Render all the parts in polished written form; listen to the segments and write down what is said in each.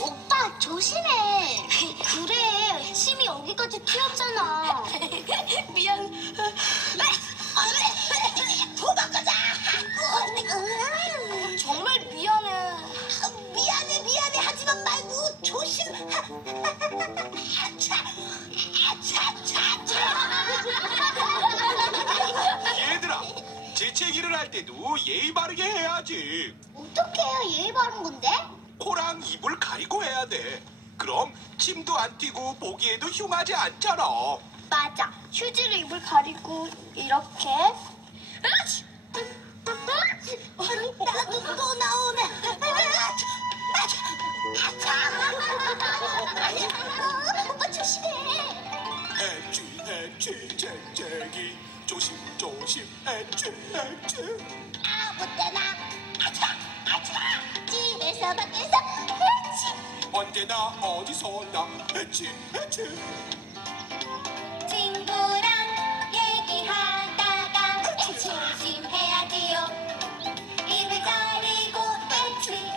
오빠 조심해. 그래 침이 여기까지 튀었잖아. 미안. 도망가자. 정말 미안해. 미안해 하지만 말고 조심. 얘들아, 재채기를 할 때도 예의 바르게 해야지. 어떻게 해야 예의 바른 건데? 코랑 입을 가리고 해야 돼. 그럼 침도 안 튀고 보기에도 흉하지 않잖아. 맞아. 휴지로 입을 가리고 이렇게. 나도 또 나오네. 오빠 조심해. 애취 재채기 조심 애취. 아무 때나 집에서 밖에서 그렇지. 언제나 어디서나 애취. 친구랑 얘기하다가 조심해야지요. 입을 가리고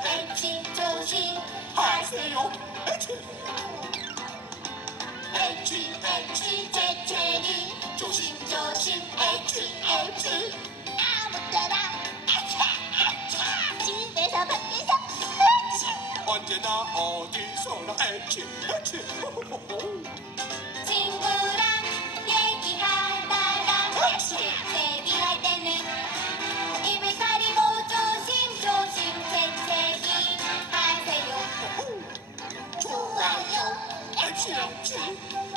애취 조심하세요. 애취 재채기 조심 애취 아무 때나 집에서 밖에서 그렇지. 언제나 어디서나 애취. 친구랑 얘기하다가 대비할 때는 입을 가리고 조심 재채기 하세요. 좋아요. 애취.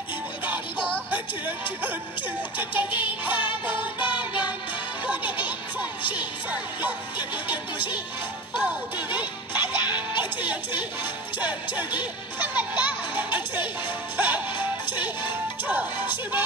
입을 가리고 애취. 재채기 하고 나면 고데기 손 씻어요. 깨끗이 모두들 가자. 애취. 재채기 한 번 더. 애취. 조심해.